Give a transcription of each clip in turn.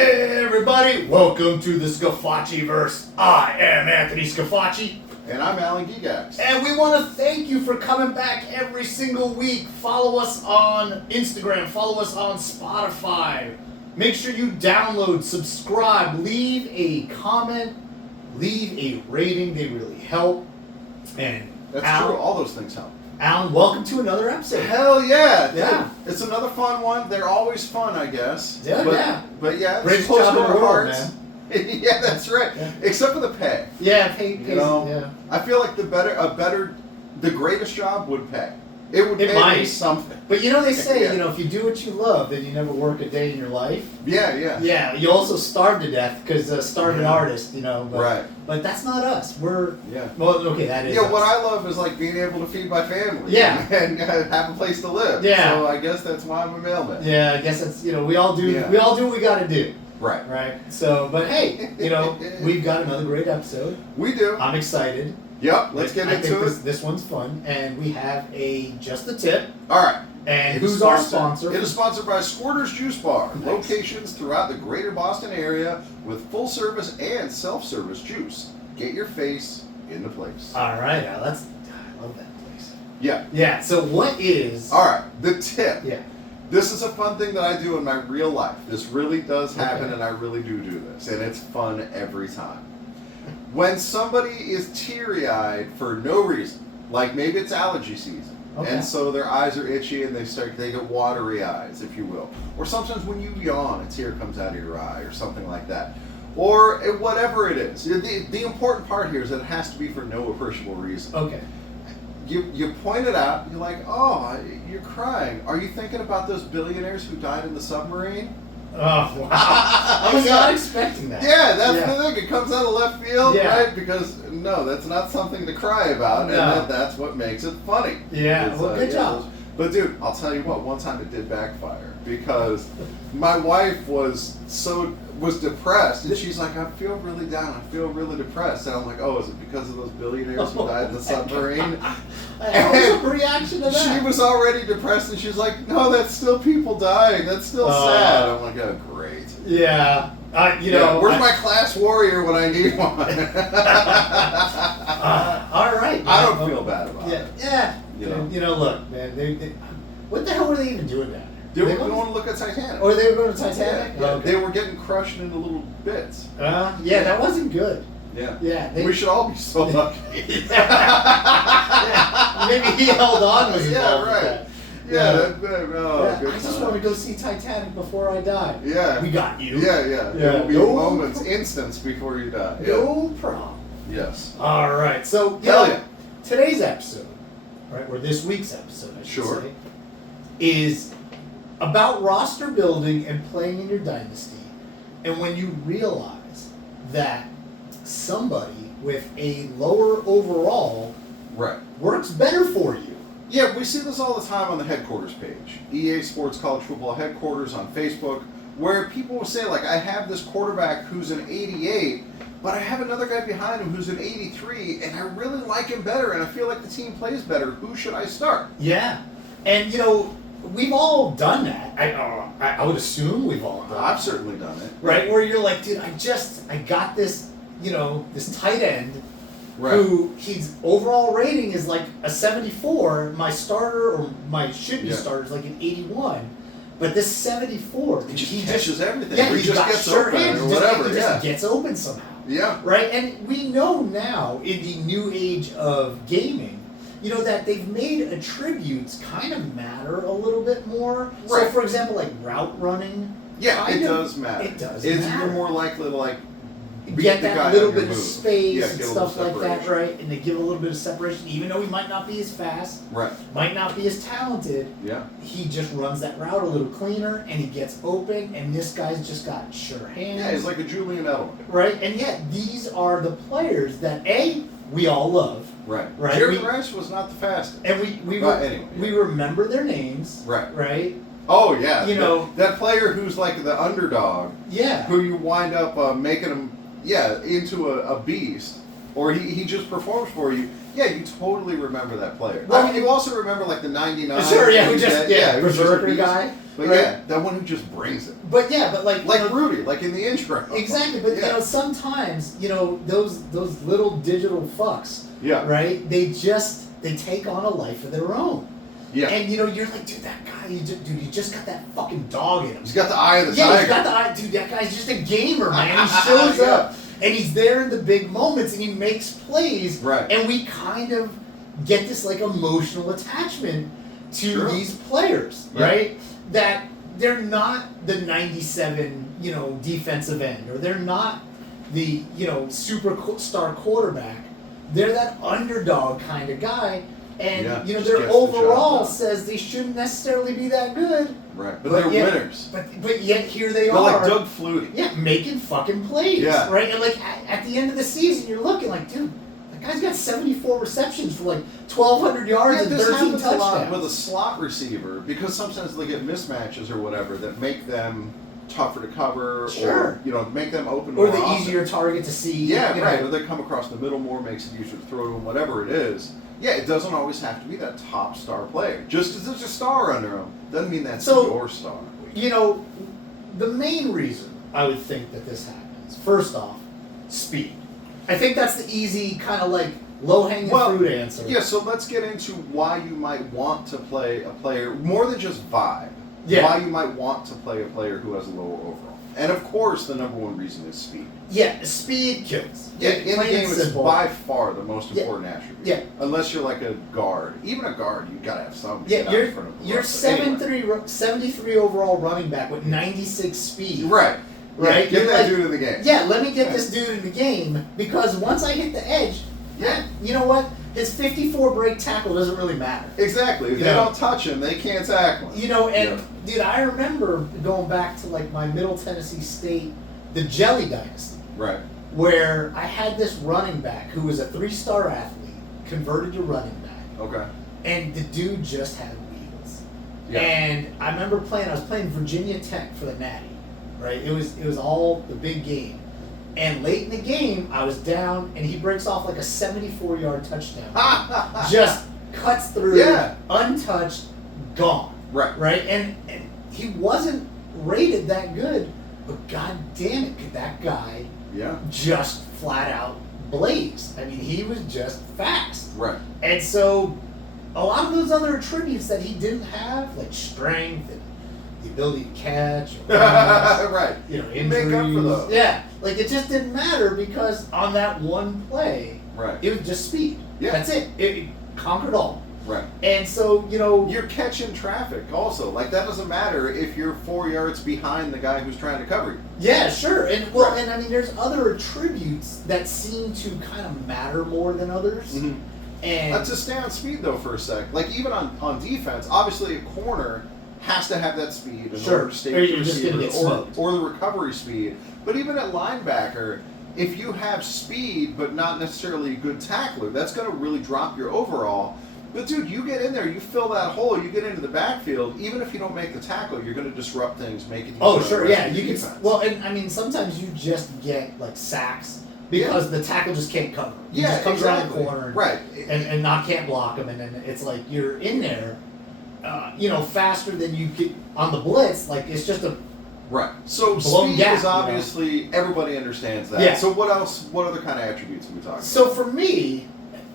Hey everybody, welcome to the Scafacci-verse. I am Anthony Scafacci. And I'm Alan Gigax. And we want to thank you for coming back every single week. Follow us on Instagram, follow us on Spotify. Make sure you download, subscribe, leave a comment, leave a rating. They really help. And That's Alan, true, all those things help. Alan, welcome to another episode. Hell yeah! Yeah. It's another fun one. They're always fun, I guess. Yeah, but, yeah. But yeah, Greatest it's close job to in the our world, hearts. man. Yeah, that's right. Yeah. Except for the pay. Yeah, pay, Yeah. I feel like the greatest job would pay. It would It pay might. me something. But they say, Yeah. if you do what you love, then you never work a day in your life. Yeah, yeah. Yeah, you also starve to death because starve an Yeah. artist, But, Right. But that's not us. We're Yeah. well, okay, that is. Yeah, us. what I love is like being able to feed my family. Yeah. And have a place to live. Yeah. So I guess that's why I'm a mailman. Yeah, I guess that's we all do. Yeah. We all do what we got to do. Right. Right. So, but hey, we've got another great episode. We do. I'm excited. Yep. Let's get I into think it. This one's fun, and we have just a tip. All right. And It is who's our sponsored- sponsor? It is sponsored by Squirters Juice Bar. Nice. Locations throughout the greater Boston area with full service and self-service juice. Get your face in the place. All right, I love that place. Yeah. Yeah. So what is? All right. The tip. Yeah. This is a fun thing that I do in my real life. This really does happen, Okay. and I really do this. And it's fun every time. When somebody is teary-eyed for no reason, like maybe it's allergy season, Okay. and so their eyes are itchy and they get watery eyes, if you will. Or sometimes when you yawn, a tear comes out of your eye or something like that. Or whatever it is. The important part here is that it has to be for no appreciable reason. Okay. You point it out, you're like, oh, you're crying. Are you thinking about those billionaires who died in the submarine? Oh wow! I was not expecting that. Yeah, that's the thing. It comes out of left field, Yeah. right? Because no, that's not something to cry about, No. and that's what makes it funny. Yeah. It's, Well, good job. But dude, I'll tell you what. One time it did backfire because my wife was depressed, and she's like, "I feel really down. I feel really depressed." And I'm like, "Oh, is it because of those billionaires who died in the submarine?" How was her reaction to that? She was already depressed, and she's like, "No, that's still people dying. That's still sad." I'm like, "Oh, great." Yeah. Where's my class warrior when I need one? All right. I don't feel bad about it. Yeah. You know. Look, man. They, what the hell were they even doing down They there? were going to look at Titanic. Or they were going to Titanic? Yeah, Okay. They were getting crushed into little bits. Yeah, that wasn't good. Yeah. Yeah. We should all be so lucky. Yeah. Maybe he held on was involved with right. that. Yeah. I just time. want to go see Titanic before I die. Yeah. We got you. Yeah. Yeah. It will be No moments, instants before you die. Yeah. No problem. Yes. All right. So, today's episode, right, or this week's episode, I should say, is about roster building and playing in your dynasty. And when you realize that somebody with a lower overall works better for you. Yeah, we see this all the time on the headquarters page. EA Sports College Football Headquarters on Facebook, where people will say, like, I have this quarterback who's an 88, but I have another guy behind him who's an 83, and I really like him better, and I feel like the team plays better. Who should I start? Yeah. And, we've all done that. I would assume we've all done I've that. certainly done it. Right? Where you're like, dude, I got this, this tight end who his overall rating is like a 74. My starter, or my should-be starter, is like an 81. But this 74, He catches everything. Yeah, He he's just got gets sure open hands. or whatever. He just gets open somehow. Yeah. Right? And we know now, in the new age of gaming, that they've made attributes kind of matter a little bit more. Right. So, for example, like route running. Yeah, it does matter. It does You're matter. more likely to, beat Get the guy that little on your bit of move. space Yeah, and get a stuff little like that, separation. right? And they give a little bit of separation, even though he might not be as fast, Right. might not be as talented. Yeah. He just runs that route a little cleaner, and he gets open. And this guy's just got sure hands. Yeah, he's like a Julian Edelman. Right, and yet these are the players that we all love. Right. Right. Jerry Rice was not the fastest. And we remember their names. Right. Right. Oh yeah. That player who's like the underdog. Yeah. Who you wind up making him into a beast, or he just performs for you, yeah, you totally remember that player. Well, I mean, you also remember like the 99. Sure, yeah, who's berserker guy. But right? yeah, that one who just brings it. But yeah, but like Rudy, like in the intro. Exactly, but sometimes those little digital fucks. Yeah. Right. They take on a life of their own. Yeah. And you're like, dude, that guy, you just got that fucking dog in him. He's got the eye of the tiger. Yeah, he's got the eye. Dude, that guy's just a gamer, man. He shows up and he's there in the big moments and he makes plays. Right. And we kind of get this like emotional attachment to these players, right? That they're not the 97, defensive end, or they're not the, superstar quarterback. They're that underdog kind of guy. And their overall says they shouldn't necessarily be that good. Right, but they're winners. But yet here they they're are. Like Doug Flutie. Yeah, making fucking plays. Yeah. Right, and like at the end of the season, you're looking like, dude, that guy's got 74 receptions for like 1,200 yards and 13 touchdowns. A lot with a slot receiver because sometimes they get mismatches or whatever that make them tougher to cover, or make them open or more the often. Easier target to see. Yeah, right. Or they come across the middle more, makes it easier to throw to them, whatever it is. Yeah, it doesn't always have to be that top star player. Just because there's a star under him doesn't mean that's your star. The main reason I would think that this happens, first off, speed. I think that's the easy kind of like low-hanging fruit answer. Yeah, so let's get into why you might want to play a player more than just vibe. Yeah. Why you might want to play a player who has a lower overall. And of course, the number one reason is speed. Yeah, speed kills. Yeah, in the game, it's by far the most important attribute. Yeah. Unless you're like a guard. Even a guard, you gotta have some. Yeah, you're 73 overall running back with 96 speed. Right. Right? Yeah, get that dude in the game. Yeah, let me get this dude in the game, because once I hit the edge, you know what? His 54 break tackle doesn't really matter. Exactly. If they don't touch him, they can't tackle him. Dude, I remember going back to like my Middle Tennessee State, the Jelly Dynasty. Right. Where I had this running back who was a 3-star athlete, converted to running back. Okay. And the dude just had wheels. Yeah. And I remember I was playing Virginia Tech for the Natty. Right? It was all the big game. And late in the game, I was down, and he breaks off like a 74-yard touchdown. Just cuts through, untouched, gone. Right. Right? And he wasn't rated that good, but god damn it, could that guy just flat out blaze. I mean, he was just fast. Right. And so a lot of those other attributes that he didn't have, like strength and the ability to catch, right? Injuries. Make up for those. Yeah, like it just didn't matter because on that one play, it was just speed. Yeah, that's it. It conquered all. Right. And so you're catching traffic also. Like that doesn't matter if you're 4 yards behind the guy who's trying to cover you. Yeah, sure. And and I mean, there's other attributes that seem to kind of matter more than others. Mm-hmm. And to stay on speed though for a sec, like even on defense, obviously a corner has to have that speed in order to stay with the receiver or the recovery speed. But even at linebacker, if you have speed but not necessarily a good tackler, that's going to really drop your overall. But dude, you get in there, you fill that hole, you get into the backfield. Even if you don't make the tackle, you're going to disrupt things, make it easier. Oh, sure, yeah, you can. Well, and I mean, sometimes you just get like sacks because the tackle just can't cover. He just comes around the corner, and can't block him, and then it's like you're in there. Faster than you get on the blitz. Like it's just a So speed is obviously everybody understands that. Yeah. So what else? What other kind of attributes are we talking about? So for me,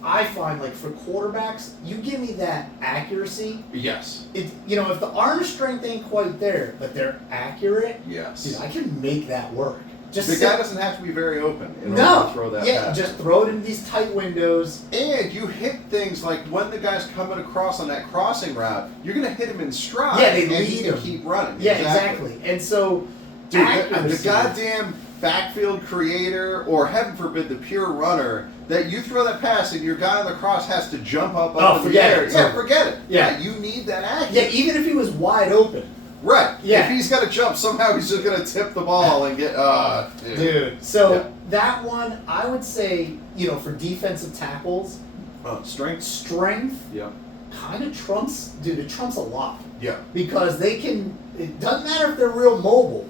I find like for quarterbacks, you give me that accuracy. Yes. If the arm strength ain't quite there, but they're accurate. Yes. Dude, I can make that work. The guy doesn't have to be very open in order to throw that pass. Just throw it in these tight windows. And you hit things like when the guy's coming across on that crossing route, you're going to hit him in stride. Yeah, they lead him. Keep running. Yeah, exactly. And so, dude, the goddamn backfield creator, or heaven forbid, the pure runner, that you throw that pass and your guy on the cross has to jump up in the air. Forget it. Yeah, you need that accuracy. Yeah, even if he was wide open. Right. Yeah. If he's got to jump, somehow he's just going to tip the ball and get. Dude. So that one, I would say, for defensive tackles, strength. Strength. Yeah. Kind of trumps. Dude, it trumps a lot. Yeah. Because they can. It doesn't matter if they're real mobile.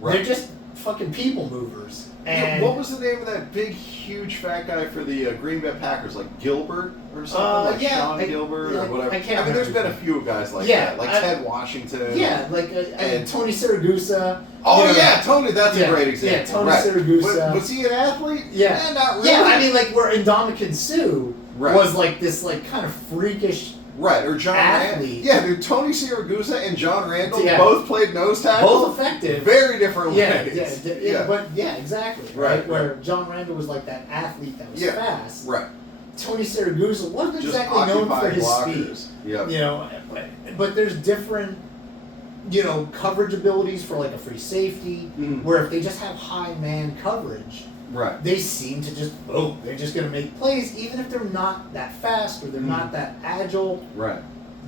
Right. They're just fucking people movers. Yeah, And what was the name of that big, huge, fat guy for the Green Bay Packers? Like Gilbert or something? Like Sean Gilbert or whatever? I can't mean, there's been a few guys like that. Like Ted Washington. Yeah, like and Tony Siragusa. Oh, yeah, Tony. That's a great example. Yeah, Tony Siragusa. Was he an athlete? Yeah. Not really. Yeah, I mean, like, where Ndamukong Suh was, like, this, like, kind of freakish or John athlete. Yeah, dude, Tony Siragusa and John Randall both played nose tackle. Both effective. Very different ways. But, exactly. Right? Where John Randall was, like, that athlete that was fast. Right. Tony Siragusa wasn't Just exactly known for his blockers. speed. Yeah. You know, but there's different, you know, coverage abilities for, like, a free safety, where if they just have high man coverage, they seem to just, they're just going to make plays, even if they're not that fast or they're not that agile. Right.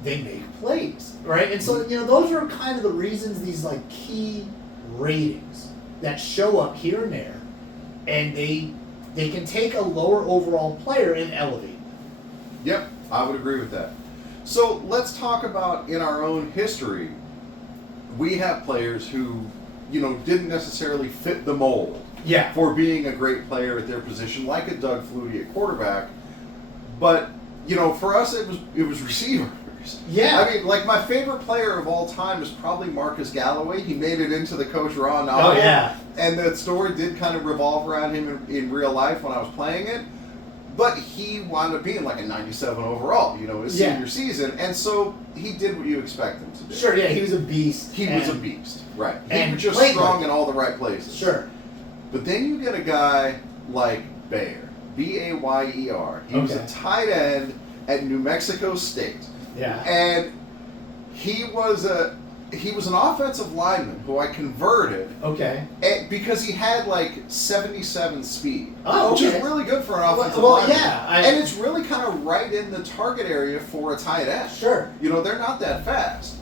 They make plays, right? And so, you know, those are kind of the reasons these, like, key ratings that show up here and there, and they can take a lower overall player and elevate them. Yep, I would agree with that. So let's talk about in our own history, we have players who, you know, didn't necessarily fit the mold for being a great player at their position, like a Doug Flutie at quarterback. But, you know, for us it was receivers. Yeah. I mean, like, my favorite player of all time is probably Marcus Galloway. He made it into the Coach Raw novel. Oh, yeah. And the story did kind of revolve around him in real life when I was playing it. But he wound up being like a 97 overall, you know, his senior season. And so he did what you expect him to do. Sure, yeah, he was a beast. He was a beast, right. He was just played strong in all the right places. Sure. But then you get a guy like Bayer, Bayer. He was a tight end at New Mexico State. Yeah. And he was an offensive lineman who I converted. Okay. Because he had like 77 speed. Oh, which is really good for an offensive lineman. Yeah. And it's really kind of right in the target area for a tight end. Sure. You know, they're not that fast.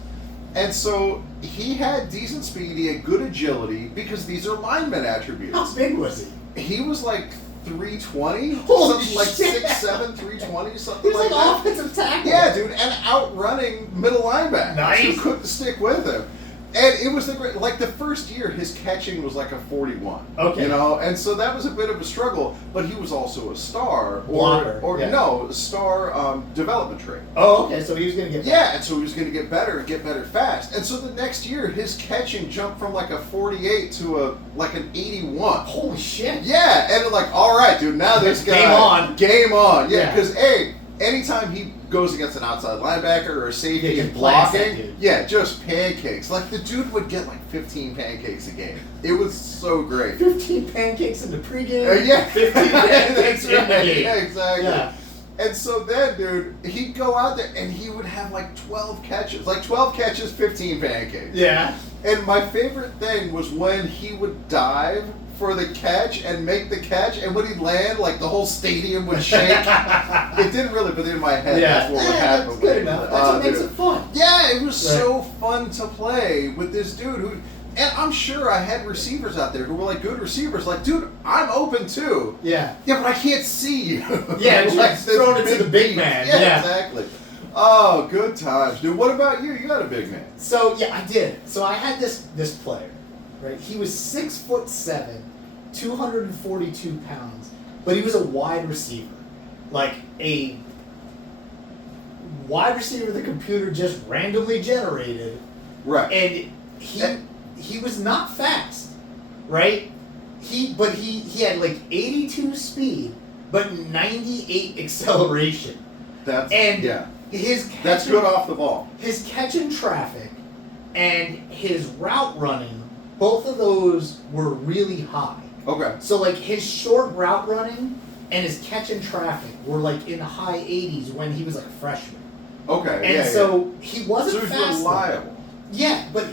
And so he had decent speed, he had good agility, because these are lineman attributes. How big was he? He was like 320, Holy something like shit. 6'7", 320, something He was like like that. offensive tackle. Yeah, dude, and outrunning middle linebackers Nice. who couldn't stick with him. And it was like the first year, his catching was like a 41. Okay. You know, and so that was a bit of a struggle, but he was also a star. Star development trait. Oh, okay, so he was going to get better. Yeah, and so he was going to get better and get better fast. And so the next year, his catching jumped from like a 48 to an 81. Holy shit. Yeah, and like, all right, dude, now this guy... Game on. Yeah, because, anytime he goes against an outside linebacker or a safety and blocking, just pancakes. Like, the dude would get like 15 pancakes a game. It was so great. 15 pancakes in the pregame. 15 pancakes in the game. Yeah, exactly. Yeah. And so then, dude, he'd go out there and he would have like 12 catches. Like 12 catches, 15 pancakes. Yeah. And my favorite thing was when he would dive for the catch and make the catch, and when he'd land, like the whole stadium would shake. It didn't really, but in my head, that's what would happen. That's good enough. That's what makes it fun. Yeah, it was so fun to play with this dude who, and I'm sure I had receivers out there who were like good receivers, like, dude, I'm open too. Yeah. Yeah, but I can't see you. Yeah, like thrown it to the big man. Yeah, exactly. Oh, good times, dude. What about you? You got a big man. So yeah, I did. So I had this player, right? He was 6'7", 242 pounds, but he was a wide receiver, like a wide receiver the computer just randomly generated. Right. And he was not fast, right? He had like 82 speed, but 98 acceleration. That's good off the ball. His catch in traffic and his route running, both of those were really high. Okay. So like his short route running and his catch in traffic were like in the high 80s when he was like a freshman. Okay. And so he wasn't fast. So he's reliable. Yeah, but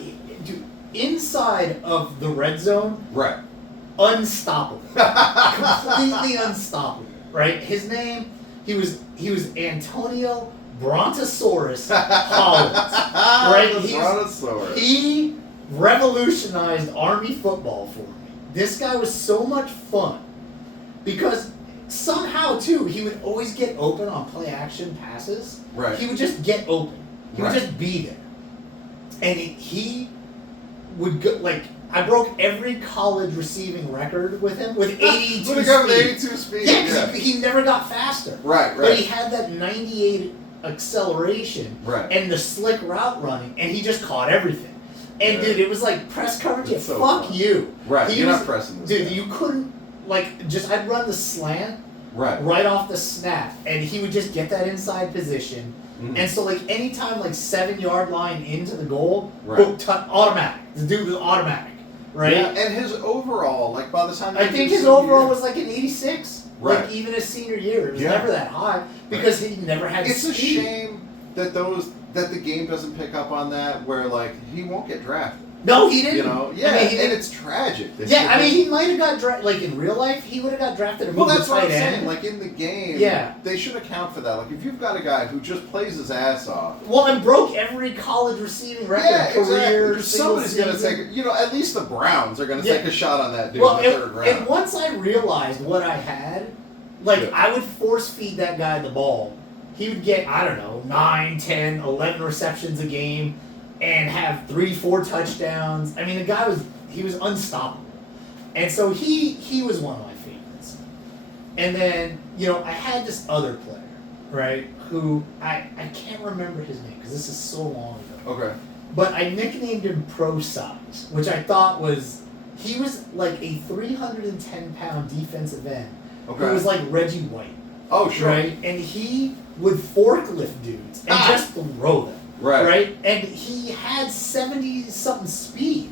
dude, inside of the red zone, right? Unstoppable, completely unstoppable. Right? His name, he was Antonio Brontosaurus Hollins. Right? He revolutionized Army football for me. This guy was so much fun because somehow too he would always get open on play action passes. Right. He would just get open. He would just be there, and he would go like I broke every college receiving record with him with 82 with a guy with 82 speed. Yeah, he never got faster. Right. But he had that 98 acceleration and the slick route running, and he just caught everything. And dude, it was like press coverage. Yeah, so fuck fun. you. Right, you're not pressing this. Dude, guy. you couldn't I'd run the slant right off the snap, and he would just get that inside position. Mm-hmm. And so like anytime 7-yard line into the goal, boom, automatic. The dude was automatic. Right? Yeah, and his overall, by the time I think his overall was an 86. Right. Even his senior year, it was never that high because he never had. It's speed. a shame that the game doesn't pick up on that, where he won't get drafted. No, he didn't. And it's tragic. He might have got drafted. In real life, he would have got drafted and moved to tight end. In the game, they should account for that. If you've got a guy who just plays his ass off, and broke every college receiving record, career, exactly. Somebody's going to take. At least the Browns are going to take a shot on that dude in the third round. And once I realized what I had, I would force feed that guy the ball. He would get 9, 10, 11 receptions a game. And have 3-4 touchdowns. I mean, the guy was unstoppable, and so he was one of my favorites. And then I had this other player, right? Who I can't remember his name because this is so long ago. Okay. But I nicknamed him Pro Size, which I thought he was like a 310-pound defensive end. Okay. Who was like Reggie White. Oh sure. Right, and he would forklift dudes and just throw them. Right? And he had 70-something speed.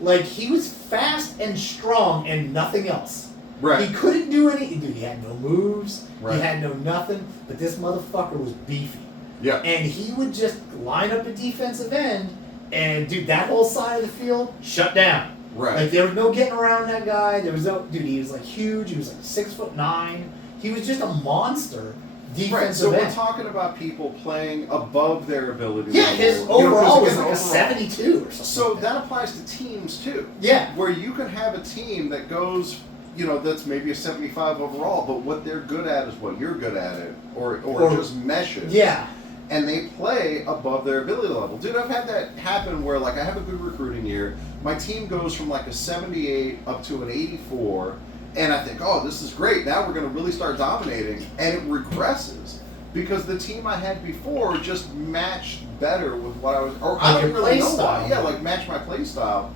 He was fast and strong and nothing else. Right. He couldn't do anything. Dude, he had no moves. Right. He had no nothing. But this motherfucker was beefy. Yeah. And he would just line up a defensive end and, dude, that whole side of the field shut down. Right. There was no getting around that guy. There was no... Dude, he was, huge. He was, 6'9". He was just a monster. Defensive we're talking about people playing above their ability level. Yeah, his overall was a 72 or something. So that applies to teams too. Yeah. Where you can have a team that goes, that's maybe a 75 overall, but what they're good at is what you're good at it, or just meshes. Yeah. And they play above their ability level. Dude, I've had that happen where I have a good recruiting year. My team goes from a 78 up to an 84. And I think, oh, this is great. Now we're going to really start dominating. And it regresses because the team I had before just matched better with what I was... Or I don't really know why. Yeah, match my play style.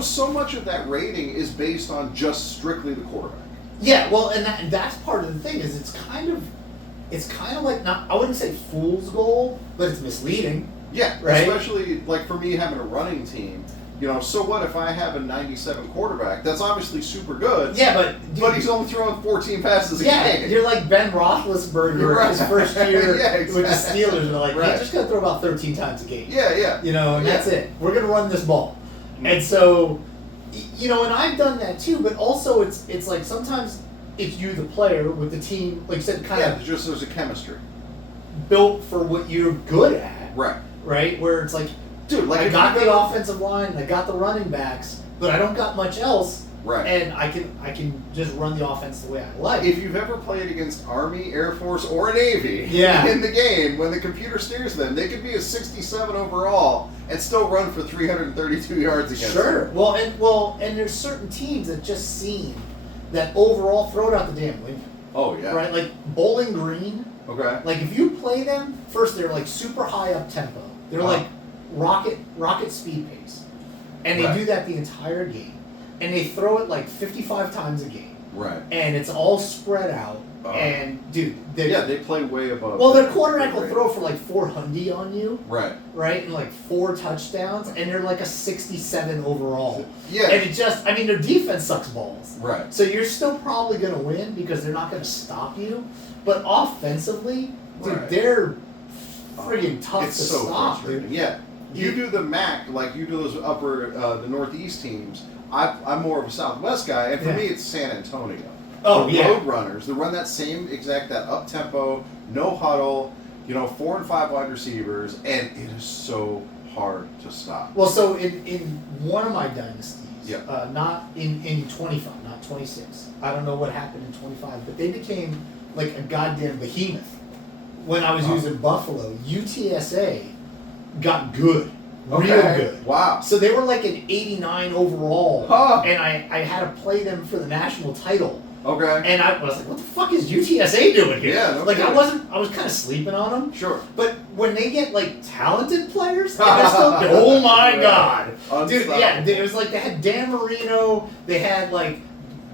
So much of that rating is based on just strictly the quarterback. Yeah, well, and that's part of the thing is it's kind of not... I wouldn't say fool's gold, but it's misleading. Yeah, right? Especially, for me having a running team... so what if I have a 97 quarterback? That's obviously super good. Yeah, but he's only throwing 14 passes a game. Yeah, you're like Ben Roethlisberger his first year with the Steelers. They're you're just gonna throw about 13 times a game. Yeah. And that's it. We're gonna run this ball. Mm-hmm. And so, and I've done that too. But also, it's sometimes it's you, the player, with the team. Like you said, kind of just there's a chemistry built for what you're good at. Right. Where it's dude, I got the offensive line, I got the running backs, but I don't got much else. Right. And I can just run the offense the way I like. If you've ever played against Army, Air Force, or Navy in the game, when the computer steers them, they could be a 67 overall and still run for 332 yards against them. Sure. And there's certain teams that just seem that overall throw it out the damn window. Oh yeah. Right? Bowling Green. Okay. If you play them, first they're super high up tempo. They're rocket speed pace. And they do that the entire game. And they throw it 55 times a game. Right. And it's all spread out. And dude, they play way above. Well, their quarterback will throw for 400 on you. Right. Right, and 4 touchdowns, and they're a 67 overall. Yeah. And it just, their defense sucks balls. Right. So you're still probably going to win because they're not going to stop you. But offensively, dude, they're friggin' tough to stop, dude. Yeah. You do the MAC, you do those the Northeast teams. I'm more of a Southwest guy, and for me, it's San Antonio. Oh, the Road Runners, they run that same that up tempo, no huddle, 4 and 5 wide receivers, and it is so hard to stop. Well, so in one of my dynasties, not in 25, not 26. I don't know what happened in 25, but they became a goddamn behemoth. When I was using Buffalo, UTSA got good. real good. Wow. So they were like an 89 overall, Huh. and I had to play them for the national title. Okay. And I was like, what the fuck is UTSA doing here? Yeah, no like kidding. I was kind of sleeping on them. Sure. But when they get like talented players, and they're still, oh my god, dude! Yeah, it was like they had Dan Marino, they had like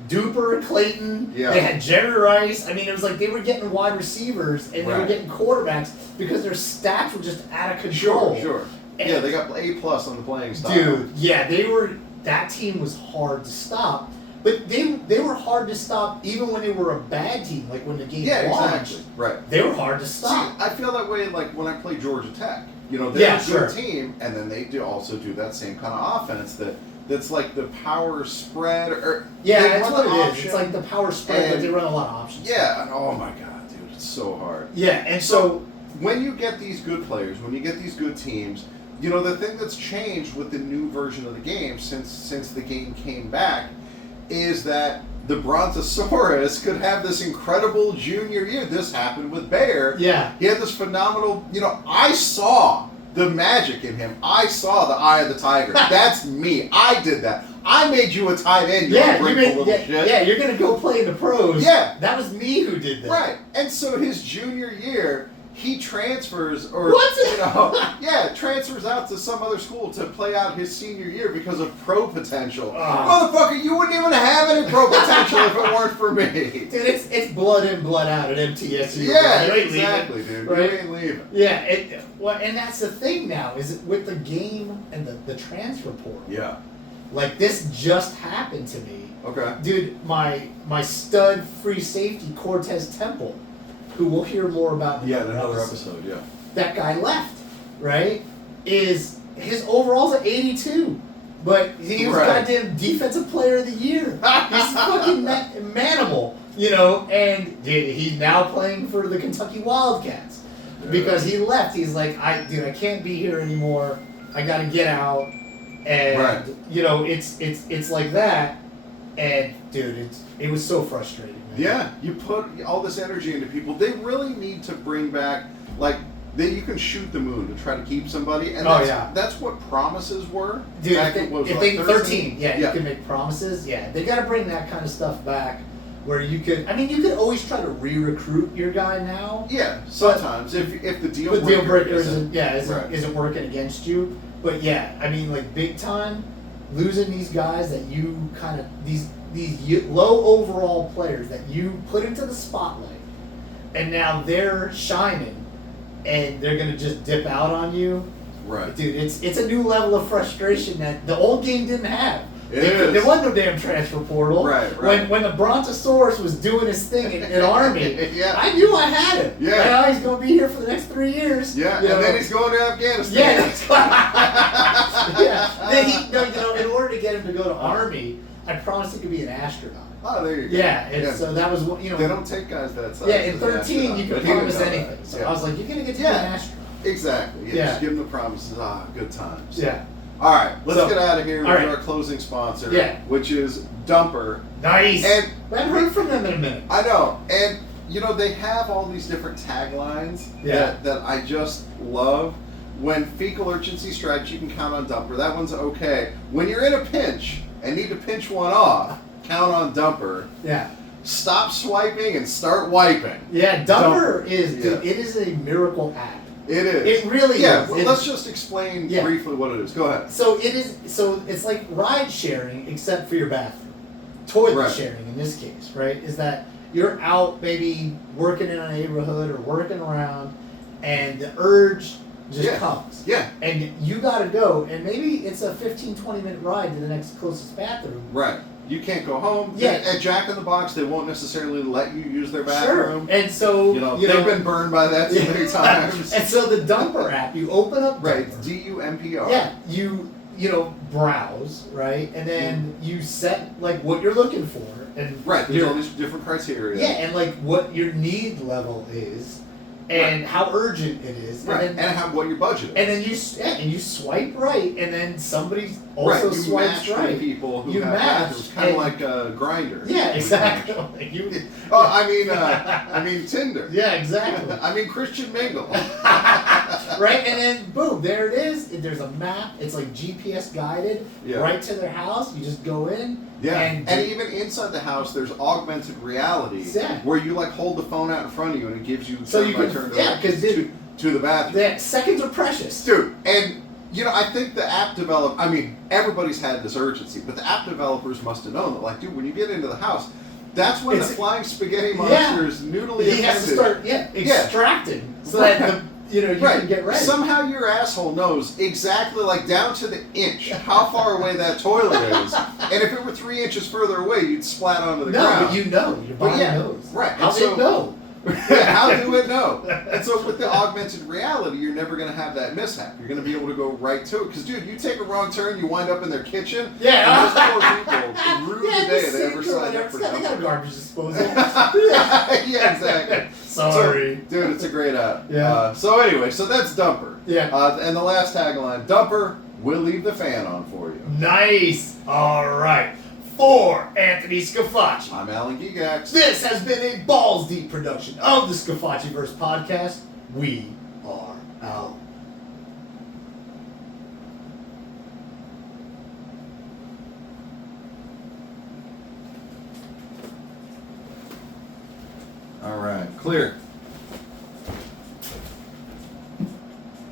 Duper Clayton, Yeah. they had Jerry Rice. I mean, it was like they were getting wide receivers and they were Right. getting quarterbacks because their stats were just out of control. Sure. And Yeah, they got A+ on the playing style. dude, yeah, they were. That team was hard to stop. But they were hard to stop even when they were a bad team, like when the game launched. Exactly. Right. They were hard to stop. See, I feel that way like when I play Georgia Tech. You know, they're a good team, and then they also do that same kind of offense that's like the power spread or Yeah, they that's run what the it is. option, It's like the power spread, but and- they run a lot of options. Yeah, and oh my god, dude, it's so hard. Yeah, and so When you get these good players, when you get these good teams, you know the thing that's changed with the new version of the game since the game came back is that the Brontosaurus could have this incredible junior year. This happened with Bayer. yeah, He had this phenomenal, I saw the magic in him. I saw the eye of the tiger. That's me. I did that. I made you a tight end, you ungrateful little shit. yeah, you're gonna go play in the pros. Yeah. That was me who did that. Right. And so his junior year, he transfers, or What? transfers out to some other school to play out his senior year because of pro potential. Ah. Motherfucker, you wouldn't even have any pro potential if it weren't for me. Dude, it's blood in, blood out at MTSU. Yeah, You ain't exactly, leaving, dude. right? You ain't leaving. Yeah, and that's the thing now is with the game and the transfer portal. Yeah. Like this just happened to me. Okay. Dude, my stud free safety Cortez Temple, who we'll hear more about in another episode, yeah. That guy left, right? Is his overall's at 82, but he was goddamn defensive player of the year. He's fucking manimal, and dude, he's now playing for the Kentucky Wildcats because he left. He's like, I can't be here anymore. I gotta get out, and it's like that. And dude, it was so frustrating. Man. Yeah, you put all this energy into people. They really need to bring back, like, you can shoot the moon to try to keep somebody, and that's what promises were. Dude, back if they 13, you can make promises. Yeah, they got to bring that kind of stuff back, where you could always try to re-recruit your guy now. Yeah, sometimes if the deal breaker isn't working against you. But yeah, I mean, like big time, losing these guys that you kind of these low overall players that you put into the spotlight, and now they're shining, and they're gonna just dip out on you. Right, dude. It's a new level of frustration that the old game didn't have. There wasn't no damn transfer portal. Right. When the Brontosaurus was doing his thing in Army, I knew I had him. Yeah. Like, he's going to be here for the next 3 years. Yeah, and then he's going to Afghanistan. Yeah, that's Then in order to get him to go to Army, I promised he could be an astronaut. Oh, there you go. Yeah, so that was They don't take guys that size. Yeah, in 13 you can promise anything. So I was like, you're gonna get to be an astronaut. Exactly. Yeah, just give them the promises. Good times. Yeah. All right, let's get out of here with our closing sponsor, which is Dumper. Nice. And I haven't heard from them in a minute. I know, and they have all these different taglines that I just love. When fecal urgency strikes, you can count on Dumper. That one's okay. When you're in a pinch and need to pinch one off, count on Dumper. Yeah. Stop swiping and start wiping. Yeah, Dumper is dude, it is a miracle app. It is. It really is. Yeah, well, let's just explain briefly what it is. Go ahead. So it's like ride sharing except for your bathroom. Toilet sharing in this case, right? Is that you're out maybe working in a neighborhood or working around and the urge just comes. Yeah. And you gotta go, and maybe it's a 15-20 minute ride to the next closest bathroom. Right. You can't go home. Yeah. At Jack in the Box, they won't necessarily let you use their bathroom. Sure. And so they've been burned by that too many times. And so the Dumper app, you open up Dumper. Right. DUMPR. Yeah. You browse, right? And then you set like what you're looking for. And there's all these different criteria. Yeah, and like what your need level is. And how urgent it is, and what your budget is, and then you swipe right, and then somebody also swipes right. People who you have match, kind of like a grinder. Yeah, exactly. I mean Tinder. Yeah, exactly. I mean Christian Mingle. Right, and then boom, there it is. there's a map. It's like GPS guided Yeah. right to their house. You just go in. Yeah, And even inside the house, there's augmented reality Yeah. where you like hold the phone out in front of you and it gives you So turn you by can- turn yeah, 'cause to the bathroom. the seconds are precious. Dude, and you know, I think the app I mean, everybody's had this urgency, but the app developers must have known that, like, dude, when you get into the house, that's when It's- the flying spaghetti monster is noodly He has to offended. start extracting so that you Right. can get ready. Somehow your asshole knows exactly, like down to the inch, how far away that toilet is. And if it were 3 inches further away, you'd splat onto the ground. but you know. Your body yeah, knows. right. How And they so- know? Yeah, how do it know? And so with the augmented reality, you're never going to have that mishap. You're going to be able to go right to it. Because, dude, you take a wrong turn, you wind up in their kitchen. Yeah. And those poor people ruin the day they ever signed up for They got a something. garbage disposal. Yeah, exactly. Sorry. So, dude, it's a great app. Yeah. So anyway, so that's Dumper. Yeah. And the last tagline, Dumper, we'll leave the fan on for you. Nice. All right. For Anthony Scafacci. I'm Alan Gigax. This has been a balls deep production of the Scafacciverse podcast. We are out. All right, clear.